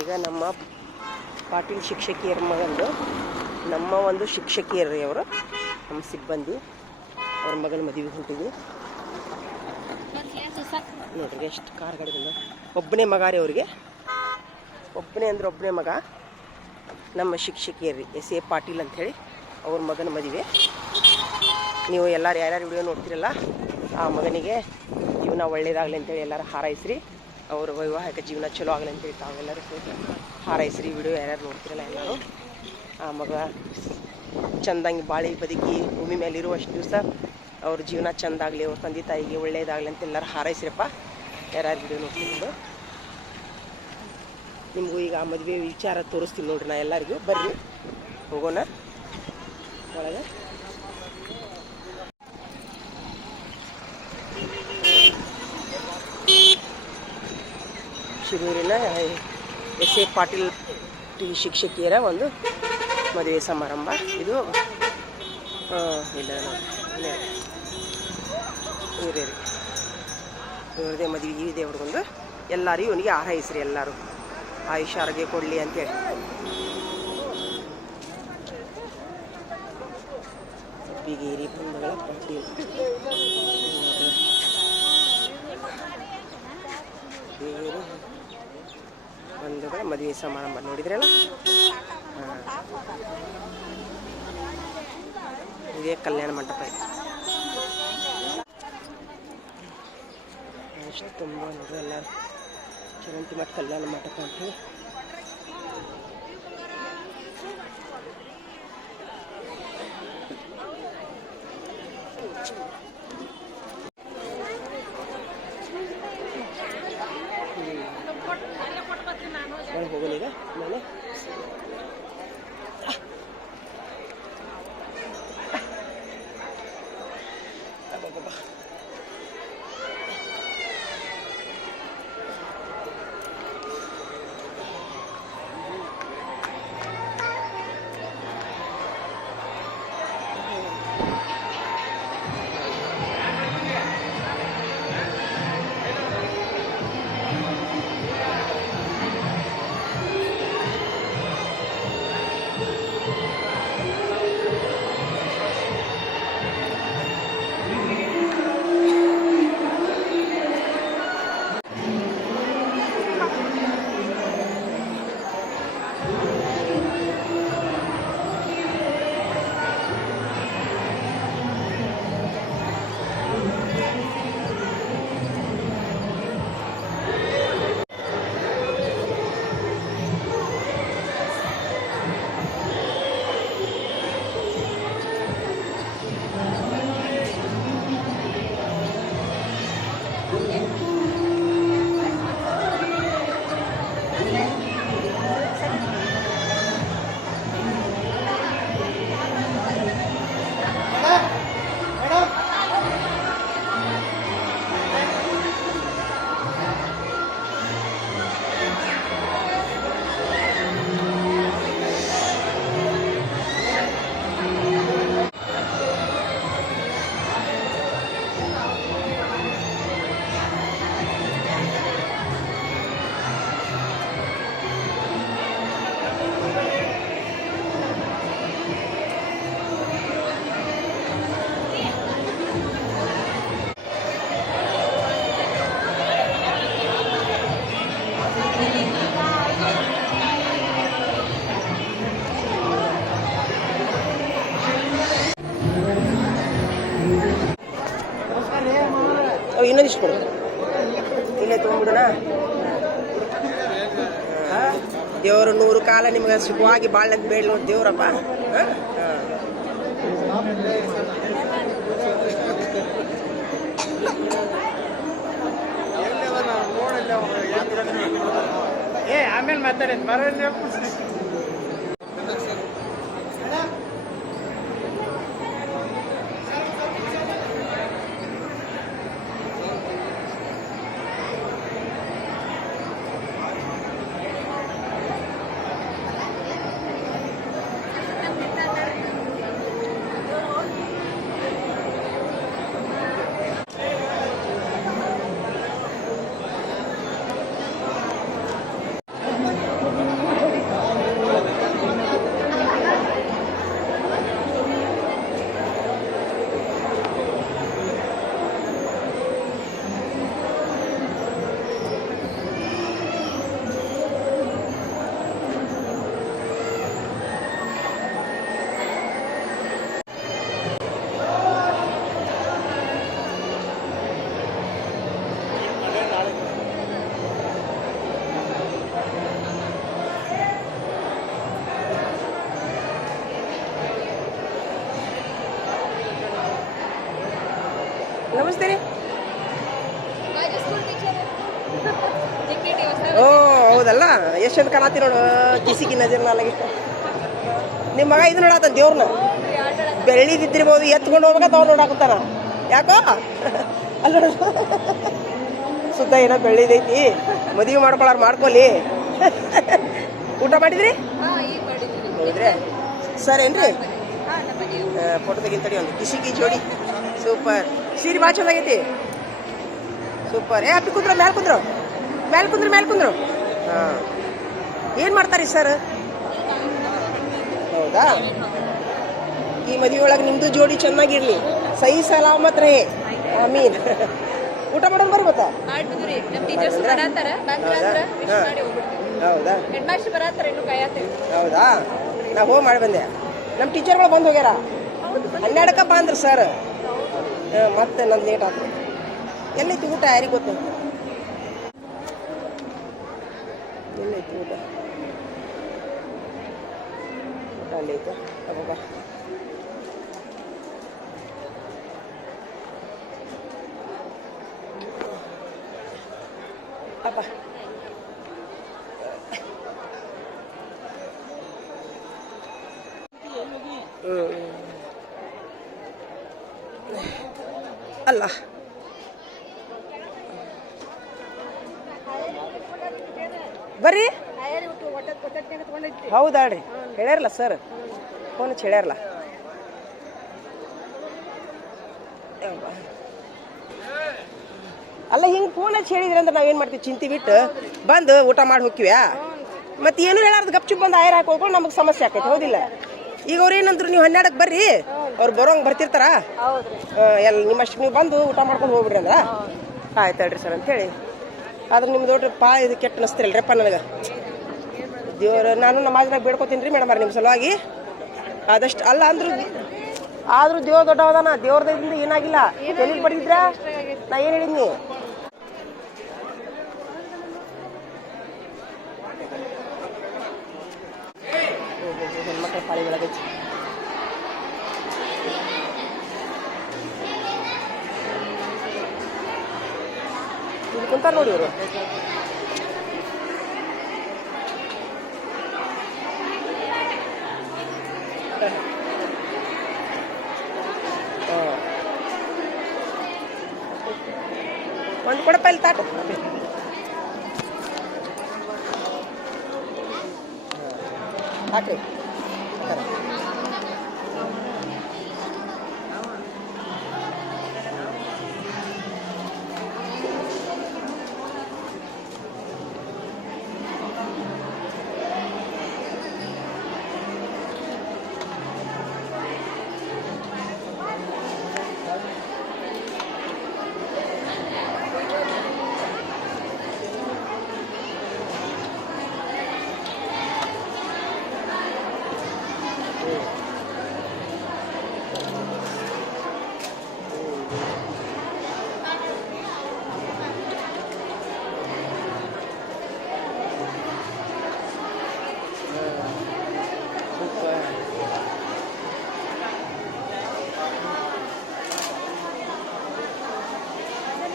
ಈಗ ನಮ್ಮ ಪಾಟೀಲ್ ಶಿಕ್ಷಕಿಯರ ಮಗಂದು ನಮ್ಮ ಒಂದು ಶಿಕ್ಷಕಿಯರು ಅವರು ನಮ್ಮ ಸಿಬ್ಬಂದಿ ಅವ್ರ ಮಗನ ಮದುವೆಗೆ ಹೊಂಟಿದ್ವಿ ನೋಡ್ರಿ ಎಷ್ಟು ಕಾರ್ ಗಾಡಿ ಬಂದ. ಒಬ್ಬನೇ ಮಗ ರೀ ಅವ್ರಿಗೆ, ಒಬ್ಬನೇ ಮಗ ನಮ್ಮ ಶಿಕ್ಷಕಿಯರಿ ಎಸ್ ಎ ಪಾಟೀಲ್ ಅಂಥೇಳಿ ಅವ್ರ ಮಗನ ಮದುವೆ. ನೀವು ಎಲ್ಲರೂ ಯಾರ್ಯಾರು ವಿಡಿಯೋ ನೋಡ್ತಿರಲ್ಲ ಆ ಮಗನಿಗೆ ಜೀವನ ಒಳ್ಳೇದಾಗಲಿ ಅಂತೇಳಿ ಎಲ್ಲರೂ ಹಾರೈಸ್ರಿ, ಅವ್ರ ವೈವಾಹಿಕ ಜೀವನ ಚಲೋ ಆಗಲಿ ಅಂತೇಳಿ ತಾವೆಲ್ಲರೂ ಸೇರಿ ಹಾರೈಸ್ರಿ. ವಿಡಿಯೋ ಯಾರ್ಯಾರು ನೋಡ್ತಿರಲ್ಲ ಎಲ್ಲರೂ ಆ ಮಗ ಚೆಂದಂಗೆ ಬಾಳಿ ಬದುಕಿ ಭೂಮಿ ಮೇಲೆ ಇರುವಷ್ಟು ದಿವಸ ಅವ್ರ ಜೀವನ ಚೆಂದಾಗಲಿ, ಅವ್ರ ತಂದೆ ತಾಯಿಗೆ ಒಳ್ಳೇದಾಗಲಿ ಅಂತ ಎಲ್ಲರೂ ಹಾರೈಸ್ರಪ್ಪ ಯಾರ್ಯಾರು ವಿಡಿಯೋ ನೋಡ್ತಿರೋದು. ನಿಮಗೂ ಈಗ ಆ ಮದುವೆ ವಿಚಾರ ತೋರಿಸ್ತೀನಿ ನೋಡ್ರಿ ನಾ ಎಲ್ಲರಿಗೂ. ಬರ್ರಿ ಹೋಗೋಣ ಒಳಗೆ. ಶಿರೂರಿನ ಎಸ್ ಎ ಪಾಟೀಲ್ ಶಿಕ್ಷಕಿಯರ ಒಂದು ಮದುವೆ ಸಮಾರಂಭ ಇದು. ಇಲ್ಲ ಇವ್ರೇ ರೀ, ಇವ್ರದೇ ಮದುವೆ ಇದೆ ಅವ್ರಿಗೊಂದು. ಎಲ್ಲರೂ ಇವನಿಗೆ ಹಾರೈಸ್ರಿ, ಎಲ್ಲರೂ ಆಯುಷ್ ಆರೋಗ್ಯ ಕೊಡಲಿ ಅಂತೇಳಿ. ಬಿಗೇರಿ ಬಂಧುಗಳ ಪಾಟೀಲ್ ಬಂಧುಗಳ ಮದುವೆ ಸಮಾರಂಭ ನೋಡಿದ್ರಲ್ಲ. ಇದೇ ಕಲ್ಯಾಣ ಮಂಟಪ ಇದೆ. ಅಷ್ಟು ತುಂಬ ನೋಡ್ರಿ ಎಲ್ಲರೂ ಚರಂತಿ ಮತ್ತು ಕಲ್ಯಾಣ ಮಂಟಪ ಅಂತೇಳಿ. ಹೋಗೋಣ ಈಗ ಮೇಲೆ. ಇನ್ನೊಂದಿಷ್ಟು ಕೊಡು, ಇಲ್ಲೇ ತೊಗೊಂಡ್ಬಿಡೋಣ. ದೇವರು 100 ಕಾಲ ನಿಮ್ಗೆ ಸುಖವಾಗಿ ಬಾಳಂತ ಬೇಡ ನೋಡಿ ದೇವ್ರಪ್ಪ. ಆಮೇಲೆ ಮಾತಾಡಿ ಮಾಡಿದ್ರಿ? ಓ ಹೌದಲ್ಲ, ಎಷ್ಟೊಂದು ಕಾಣತಿ ನೋಡು ಕಿಸಿಕಿ ನಜರ್ ನಾಲಾಗಿ. ನಿಮ್ಮ ಮಗ ಇದು ನೋಡತ್ತ ದೇವ್ರನ್ನ ಬೆಳ್ಳಿದಿದ್ದಿರ್ಬೋದು, ಎತ್ಕೊಂಡು ಹೋಗ್ಬೇಕ ತಗೊಂಡು ನೋಡಾಕತ್ತಾನ. ಯಾಕೋ ಅಲ್ಲ ಸುತ್ತ ಏನೋ ಬೆಳ್ಳಿದೈತಿ, ಮದುವೆ ಮಾಡ್ಕೊಳಾರ ಮಾಡ್ಕೊಲಿ. ಊಟ ಮಾಡಿದ್ರಿ? ಹೌದ್ರಿ ಸರ್ ಏನ್ರಿ? ಫೋಟೋ ತೆಗಿಂತಡಿ ಒಂದು ಕಿಸಿಕಿ ಜೋಡಿ ಸೂಪರ್. ಸೀರೆ ಭಾಳ ಚೆನ್ನಾಗೈತಿ, ಸೂಪರ್. ಏ ಅಪ್ಪಿ ಕುಂದ್ರು, ಮ್ಯಾಲೆ ಕುಂದ್ರು, ಮ್ಯಾಲೆ ಕುಂದ್ರು, ಮ್ಯಾಲೆ ಕುಂದ್ರು. ಹಾಂ, ಏನು ಮಾಡ್ತಾರಿ ಸರ್? ಹೌದಾ? ಈ ಮದುವೆ ಒಳಗೆ ನಿಮ್ಮದು ಜೋಡಿ ಚೆನ್ನಾಗಿರ್ಲಿ, ಸಹಿ ಸಲಾಮತ್ ರೇ, ಆಮೀನ್. ಊಟ ಮಾಡೋದು ಬರ್ಬೋದಾ? ಹೌದಾ? ಹೌದಾ? ನಾ ಹೋಗಿ ಮಾಡಿ ಬಂದೆ. ನಮ್ಮ ಟೀಚರ್ಗಳು ಬಂದು ಹೋಗ್ಯಾರ, 12ಕ್ಕೆ ಬಾ ಅಂದ್ರು ಸರ್. ಮತ್ತೆ ನಂದು ಲೇಟ್ ಆಯ್ತು. ಎಲ್ಲೈತಿ ಊಟ ಯಾರಿಗೆ ಗೊತ್ತು? ಎಲ್ಲೈತಿ ಊಟ? ಊಟ ಅಲ್ಲೈತೆ ಅಬ್ಬ. ಅಪ್ಪ ಅಲ್ಲ ಬರ್ರಿ. ಹೌದಾಡ್ರಿ, ಹೇಳ್ಯಾರಲ್ಲ ಸರ್, ಫೋನ್ ಹಚ್ಚಿ ಹೇಳ್ಯಾರಲ್ಲ. ಅಲ್ಲ ಹಿಂಗೆ ಫೋನ್ ಹಚ್ಚಿ ಹೇಳಿದ್ರಿ ಅಂದ್ರೆ ನಾವೇನು ಮಾಡ್ತೀವಿ, ಚಿಂತೆ ಬಿಟ್ಟು ಬಂದು ಊಟ ಮಾಡಿ ಹೋಗ್ತೀವ್ಯಾ? ಮತ್ತೆ ಏನು ಹೇಳಾರ್ದು ಗಪ್ಚುಪ್ ಬಂದು ಆಯರ್ ಹಾಕೋದು ನಮಗೆ ಸಮಸ್ಯೆ ಆಕೈತೆ, ಹೌದಿಲ್ಲ? ಈಗ ಅವ್ರು ಏನಂದ್ರು, ನೀವು 12ಕ್ಕೆ ಬರ್ರಿ, ಅವ್ರು ಬರೋಂಗೆ ಬರ್ತಿರ್ತಾರ, ಎಲ್ಲ ನಿಮ್ಮಷ್ಟು ನೀವು ಬಂದು ಊಟ ಮಾಡ್ಕೊಂಡು ಹೋಗ್ಬಿಡ್ರಿ ಅಂದ್ರ ಆಯ್ತು ಹೇಳ್ರಿ ಸರ್ ಅಂತೇಳಿ. ಆದ್ರೆ ನಿಮ್ದು ನೋಡ್ರಿ ಪಾ ಇದು ಕೆಟ್ಟ ಅನಿಸ್ತಿರಲ್ರಿಪ್ಪ ನನಗೆ. ದೇವ್ರು ನಾನು ನಮಾಜ್ನಾಗ ಬೇಡ್ಕೊತೀನಿ ರೀ ಮೇಡಮ್ ನಿಮ್ಮ ಸಲುವಾಗಿ. ಆದಷ್ಟು ಅಲ್ಲ ಅಂದ್ರು ಆದ್ರೂ ದೇವ್ರ ದೊಡ್ಡವದಾನ, ದೇವ್ರದಿಂದ ಏನಾಗಿಲ್ಲ. ಎಲ್ಲಿಗೆ ಬಡಿದ್ರ ನಾ ಏನು ಹೇಳಿದ್ನಿ? ಹೆಣ್ಮಕ್ಳ ಪಾಳಿ ಒಳಗೈತಿ. ಇಲ್ಲಿ ಕುಂತಾರ ನೋಡಿ ಇವರು. ಒಂದು ಕೊಡಪ್ಪ ಇಲ್ಲಿ ತಾಟು. ಹಾಕ್ರಿ.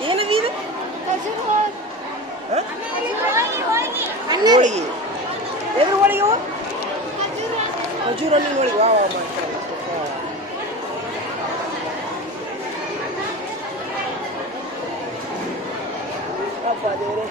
ಏನದು ಇದು? ಹೋಳಿಗೆ. ಎದ್ರ ಹೋಳಿಗೆ? ಖಜೂರ್ ಹಣ್ಣಿನ ಹೋಳಿಗೆ. ವಾ ಮಾಡ್ತಾರೆ ಅಪ್ಪ ದೇವ್ರೆ.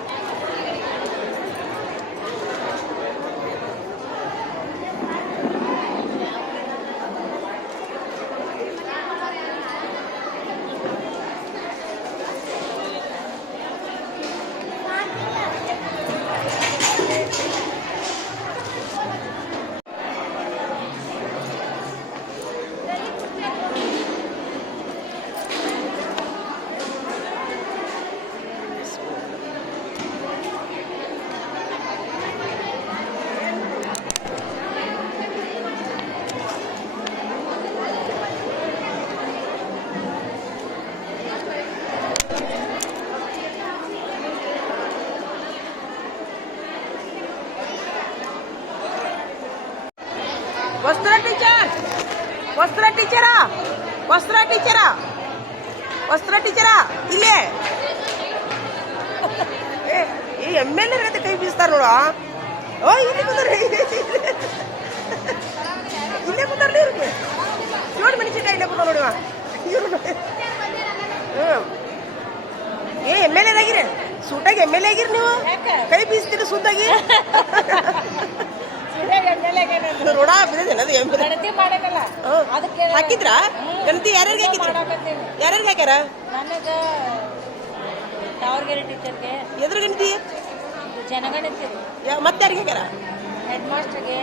ವಸ್ತ್ರ ಟೀಚರಾ, ವಸ್ತ್ರ ಟೀಚರಾ. ವಸ್ತ್ರ ಟೀಚರ ಇಲ್ಲೇ ಈ ಎಮ್ ಎಲ್ ಎ ಕೈ ಬೀಸ್ತಾರ ನೋಡ ಓ ಇಲ್ಲಿ ಕೂತಾರ್ರಿ ಇಲ್ಲೇ ಕೂತಾರ್ಲಿ ಇವ್ರಿಗೆ ನೋಡಿ ಮನುಷ್ಯ ಇಲ್ಲೇ ಕೂತಾರ ನೋಡಿವ ಇವ್ರು ಹ್ಞೂ ಏ ಎಮ್ ಎಲ್ ಎ ಆಗಿರಿ ಸೂಟಾಗಿ ಎಮ್ ಎಲ್ ಎ ಆಗಿರಿ ನೀವು ಕೈ ಬೀಸ್ತೀರಿ ಸುದ್ದಾಗಿ ರೋಡ ಬಿದ್ದದೇನದು ಹಾಕಿದ್ರ ಗಣತಿ ಯಾರ್ಯಾರಿಗೆ ಹಾಕಿದ್ರ ಯಾರ್ಯಾರಿಗೆ ಹಾಕ್ಯಾರ ಎದ್ರ ಗಣತಿ ಜನಗಣತಿ ಮತ್ತೆ ಯಾರಿಗೆ ಹಾಕ್ಯಾರ ಹೆಡ್ ಮಾಸ್ಟರ್ಗೆ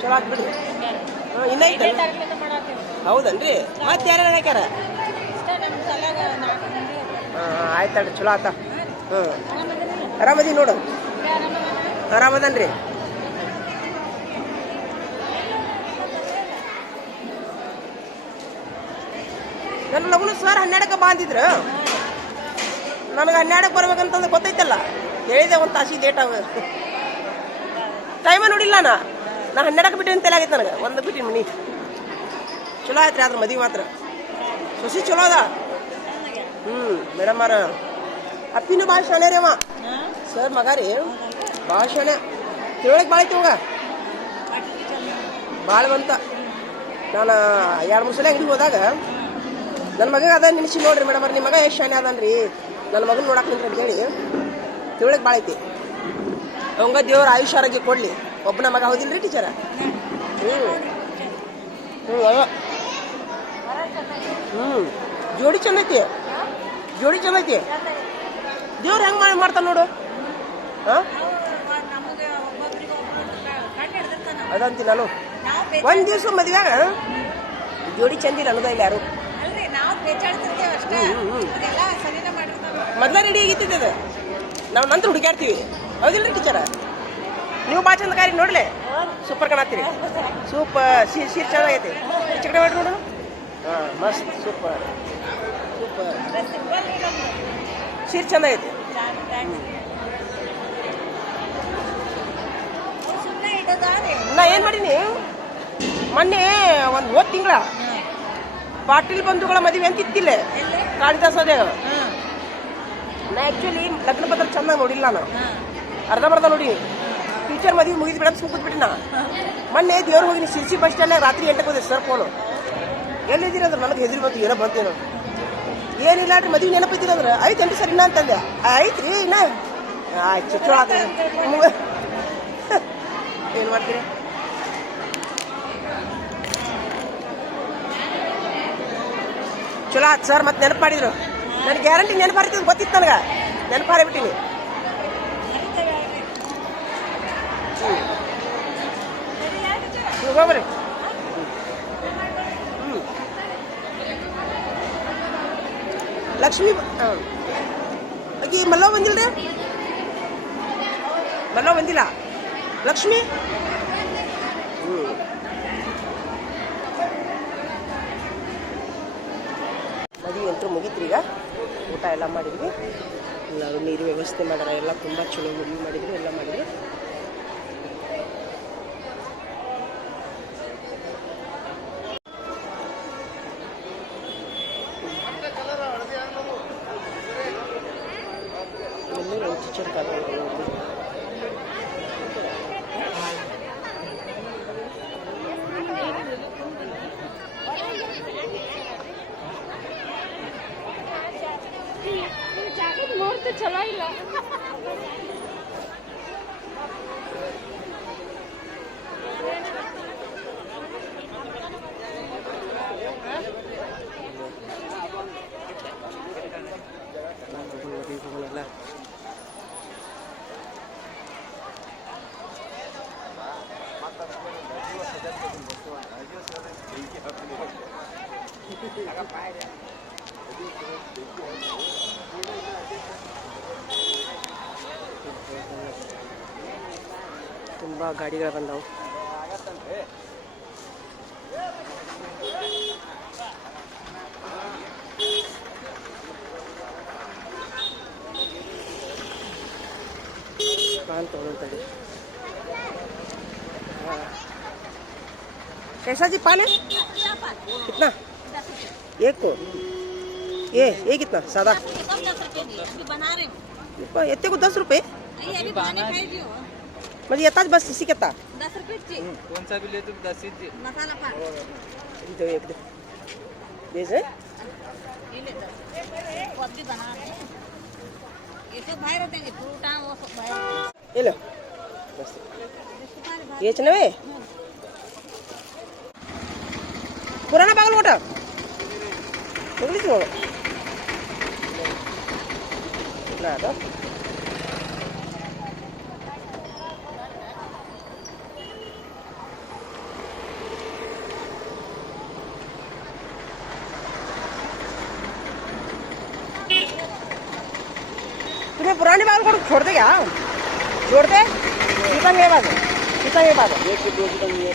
ಚಲೋ ಆತ್ ಬಿಡ್ರಿ ಇನ್ನ ಐತೆ ಹೌದನ್ರಿ ಮತ್ತೆ ಯಾರ್ಯಾರು ಹಾಕ್ಯಾರ ಆಯ್ತಲ್ರಿ ಚಲೋ ಆತ ಹ್ಞೂ ಆರಾಮದಿ ನೋಡು ಆರಾಮದನ್ರಿ ನನ್ನ ಲಗುನ ಸರ್ 12ಕ್ಕೆ ಬಾಂದಿದ್ರು ನನಗೆ 12ಕ್ಕೆ ಬರ್ಬೇಕಂತಂದ್ರೆ ಗೊತ್ತೈತಲ್ಲ ಹೇಳಿದೆ ಒಂದು ತಾಸಿ ಲೇಟ್ ಆಗ ಟೈಮ ನೋಡಿಲ್ಲ ನಾ 12ಕ್ಕೆ ಬಿಟ್ಟು ಅಂತ ಆಗೈತೆ ನನಗೆ ಒಂದು ಬಿಟ್ಟಿನಿ ಮನಿ ಚಲೋ ಆಯ್ತು ರೀ ಅದ್ರ ಮದುವೆ ಮಾತ್ರ ಸೊಸಿ ಚಲೋ ಅದ ಮೇಡಮ್ ಅವ್ರ ಅಪ್ಪಿನೂ ಭಾಳ ಶಾಣೆ ರೀ ಅವ ಸರ್ ಮಗ ರೀ ಭಾಳ ಶಾಣೆ ತಿಳೋಳಕ್ಕೆ ಭಾಳ ಐತಿ ಅವಾಗ ಭಾಳ ಬಂತ ನಾನು 2-3 ಸಲ ಅಂಗಡಿಗೆ ಹೋದಾಗ ನನ್ನ ಮಗ ಅದ ನಿಮಿಷ ನೋಡ್ರಿ ಮೇಡಮ್ ಅವ್ರ ನಿಮ್ಮ ಮಗ ಎಷ್ಟು ಶಾಣೆ ಅದನ್ರಿ ನನ್ನ ಮಗನ ನೋಡಕ್ಕೆ ನಿಂತ್ರಿ ಅಂತೇಳಿ ತಿಳೋಳಕ್ಕೆ ಭಾಳ ಐತಿ ಅವಂಗ ದೇವ್ರ ಆಯುಷ್ಯ ಆರೋಗ್ಯ ಕೊಡಲಿ ಒಬ್ಬನ ಮಗ ಹೌದಿಲ್ರಿ ಟೀಚರ ಜೋಡಿ ಚಂದ ಐತಿ ಜೋಡಿ ಚಂದ ಐತಿ ದೇವ್ರು ಹೆಂಗೆ ಮಾಡ್ತಾನೆ ನೋಡು ಹಾಂ ಅದಂತಿ ನಾನು ಒಂದು ದಿವಸ ಮದುವೆಯಾಗ ಜೋಡಿ ಚಂದಿಲ್ಲ ಅನ್ನೋದ ಇಲ್ಲ ಯಾರು ಮೊದಲ ರೆಡಿ ಆಗಿತ್ತಿದ್ದೆ ಅದು ನಾವು ನಂತರ ಹುಡುಕಾಡ್ತೀವಿ ಹೌದಿಲ್ರಿ ಟೀಚರ ನೀವು ಭಾಳ ಚಂದ ಕಾರಿ ನೋಡ್ಲೆ ಸೂಪರ್ ಕಾಣತ್ತೀರಿ ಸೂಪರ್ ಸೀರೆ ಚೆನ್ನಾಗೈತಿ ಚಿಕಡೆ ಮಾಡಿ ನೋಡು ಹಾಂ ಮಸ್ತ್ ಸೂಪರ್ ಸೂಪರ್ ಸೀರೆ ಚಂದ ಐತಿ ನಾ ಏನು ಮಾಡೀನಿ ಮೊನ್ನೆ ಒಂದು ಹೋದ ತಿಂಗಳ ಪಾಟೀಲ್ ಬಂಧುಗಳ ಮದುವೆ ಅಂತ ಇತ್ತಿಲ್ಲ ಕಾಳಿದಾಸದಾಗ ನಾ ಆ್ಯಕ್ಚುಲಿ ಲಗ್ನ ಪತ್ರ ಚಂದ ನೋಡಿಲ್ಲ ನಾನು ಅರ್ಧಂಬರ್ಧ ನೋಡೀನಿ ಟೀಚರ್ ಮದುವೆ ಮುಗಿದು ಬಿಡೋದು ಸುಮ್ಕೂತ್ಬಿಟ್ಟು ನಾ ಮೊನ್ನೆ ದೇವ್ರು ಹೋಗಿನಿ ಸಿರ್ಸಿ ಬಸ್ ಸ್ಟ್ಯಾಂಡ್ನಾಗ ರಾತ್ರಿ 8ಕ್ಕೆ ಹೋದೆ ಸರ್ ಫೋನು ಎಲ್ಲಿದ್ದೀರಿ ಅಂದ್ರೆ ನನಗೆ ಹೆದರಿ ಬಂತು ಏನೋ ಬಂತೇನೋ ಏನಿಲ್ಲ ರೀ ಮದುವೆ ನೆನಪೈತಿರ ಅಂದ್ರೆ ಐತೇನ್ರಿ ಸರ್ ಇನ್ನ ಅಂತಂದೆ ಐತಿ ರೀ ಇನ್ನ ಆಯ್ತು ಚಲೋ ಆತ ಏನು ಮಾಡ್ತೀರಿ ಚಲೋ ಆಯ್ತು ಸರ್ ಮತ್ತೆ ನೆನಪು ಮಾಡಿದ್ರು ನನಗೆ ಗ್ಯಾರಂಟಿ ನೆನಪಾರಿದ್ದು ಗೊತ್ತಿತ್ತು ನನಗೆ ನೆನಪಾರೇ ಬಿಟ್ಟಿನಿ ಹೋಗ್ರಿ ಲಕ್ಷ್ಮಿ ಆಕಿ ಮಲ್ಲೋ ಬಂದಿಲ್ರಿ ಮಲ್ಲೋ ಬಂದಿಲ್ಲ ಲಕ್ಷ್ಮಿ ಮದುವೆ ಅಂತೂ ಮುಗೀತ್ರಿ ಈಗ ಊಟ ಎಲ್ಲ ಮಾಡಿದ್ವಿ ಎಲ್ಲರೂ ನೀರು ವ್ಯವಸ್ಥೆ ಮಾಡ್ಯಾರ ಎಲ್ಲ ತುಂಬ ಚಲೋ ಮದುವೆ ಮಾಡಿದ್ರು ಎಲ್ಲ ಮಾಡಿದ್ರು ಟೀಚರ್ ನೋಡ್ತು ಚಲೋ ಇಲ್ಲ ತುಂಬ ಗಾಡಿಗಳು ಬಂದವು पान तोड़ो कैसा जी पान है कितना एक को ये कितना सादा येते को 10 रुपये म्हणजे येताच बस इसी कितना 10 रुपये कौन सा भी ले तुम 10 ही मसाला पान दो एक दे ये से ये ले 10 वो अभी बना रहे हैं ये सब बाहर रहते हैं फ्रूट वो सब बाहर ये लो बस ये चनवे पुराना बागलकोटा बघलीच मग ना आता तुम्हें पुरानी बागलकोट छोड़ दे क्या छोड़ दे सीतंग है बात एक से दो सीतंग है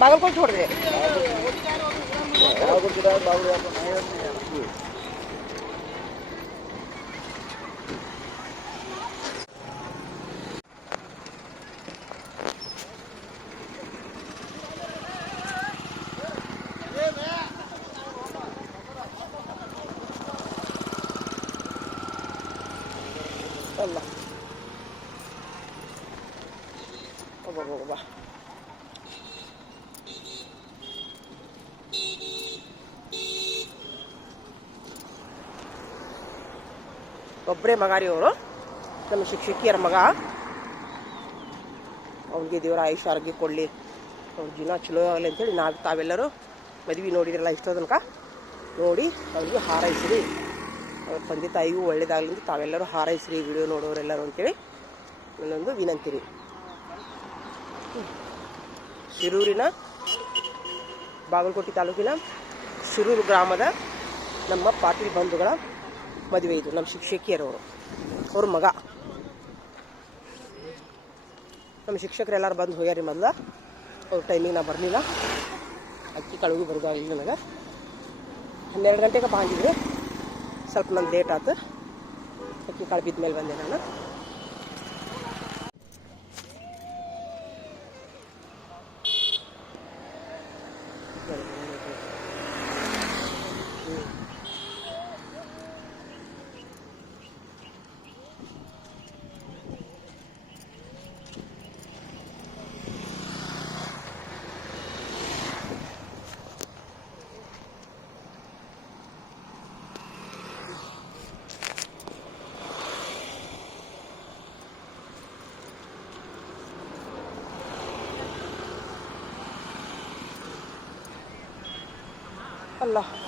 बागलकोट छोड़ दे Allah. Oba. ಒಬ್ಬರೇ ಮಗ ರೀ ಅವರು ನಮ್ಮ ಶಿಕ್ಷಕಿಯರ ಮಗ ಅವ್ನಿಗೆ ದೇವರ ಆಯುಷ್ ಆರೋಗ್ಯ ಕೊಡಲಿ ಅವ್ರ ಜೀವನ ಚಲೋ ಆಗಲಿ ಅಂತೇಳಿ ತಾವೆಲ್ಲರೂ ಮದುವೆ ನೋಡಿದ್ರಲ್ಲ ಇಷ್ಟೋ ತನಕ ನೋಡಿ ಅವ್ರಿಗೆ ಹಾರೈಸ್ರಿ ಅವ್ರ ತಂದೆ ತಾಯಿಗೂ ಒಳ್ಳೇದಾಗಲಿ ಅಂತ ತಾವೆಲ್ಲರೂ ಹಾರೈಸ್ರಿ ವಿಡಿಯೋ ನೋಡೋರೆಲ್ಲರೂ ಅಂತೇಳಿ ನನ್ನೊಂದು ವಿನಂತಿ ರೀ ಶಿರೂರಿನ ಬಾಗಲಕೋಟೆ ತಾಲೂಕಿನ ಶಿರೂರು ಗ್ರಾಮದ ನಮ್ಮ ಪಾಟೀಲ್ ಬಂಧುಗಳ ಮದುವೆ ಇದು ನಮ್ಮ ಶಿಕ್ಷಕಿಯರವರು ಅವ್ರ ಮಗ ನಮ್ಮ ಶಿಕ್ಷಕರೆಲ್ಲರೂ ಬಂದು ಹೋಗ್ಯಾರಿ ಮೊದಲ ಅವ್ರ ಟೈಮಿಗೆ ನಾ ಬರಲಿಲ್ಲ ಅಕ್ಕಿ ಕಳುವು ಬರೋದಾಗಲಿಲ್ಲ ನನಗೆ 12 ಗಂಟೆಗೆ ಬಂದಿದ್ರು ಸ್ವಲ್ಪ ನಂದು ಲೇಟ್ ಆಯ್ತು ಅಕ್ಕಿ ಕಾಳು ಬಿದ್ದ ಮೇಲೆ ಬಂದೆ ನಾನು Allah